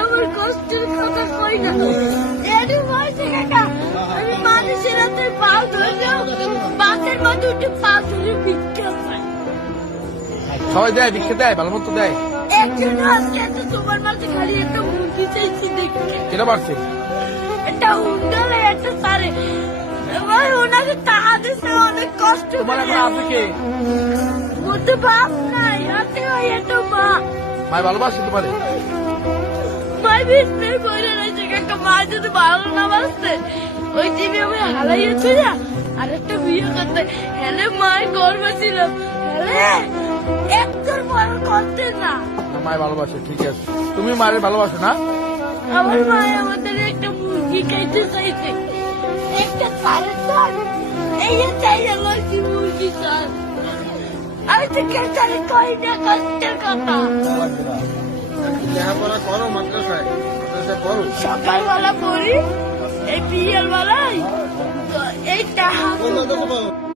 আমার কষ্টের কথা কই না এর বয়সে কাকা আমি মানুষের হাতে পা ধরলেও বাসের মধ্যে উঠে পা ধরে ভিক্ষা পাই। সবাই দেয়, ভিক্ষা দেয়, ভালো মতো দেয়। একজন আজকে এসে তোমার মাঝে খালি একটা মুরগি চাইছি দেখতে। কেনা পারছে একটা হুন্ডালে একটা তারে এবার ওনাকে টাকা দিতে অনেক কষ্ট তোমার এখন আছে কে? বলতে বাপ নাই হাতে ওই একটা মা মায় ভালোবাসে তোমারে? মাই বিস্মের বইলে রয়েছে একটা মা যদি ভালো না বাসতে ওই টিভি আমি হারাইয়েছি না আর একটা বিয়ে করতে হেলে মায়ের গর্ব ছিল হেলে একজন বড় করতে না। মায় ভালোবাসে, ঠিক আছে। তুমি মারে ভালোবাসো না? আমার মায় আমাদের একটা মুরগি খাইতে চাইছে একটা সাড়ে চার এই চাই আমার কি মুরগি চাই আমি তো কেটারে কই না কষ্টের কথা। লেখাপড়া করো, মাদ্রাসায় করো। সকালবেলা পড়ি এই বিয়ের বেলায় এই টাকা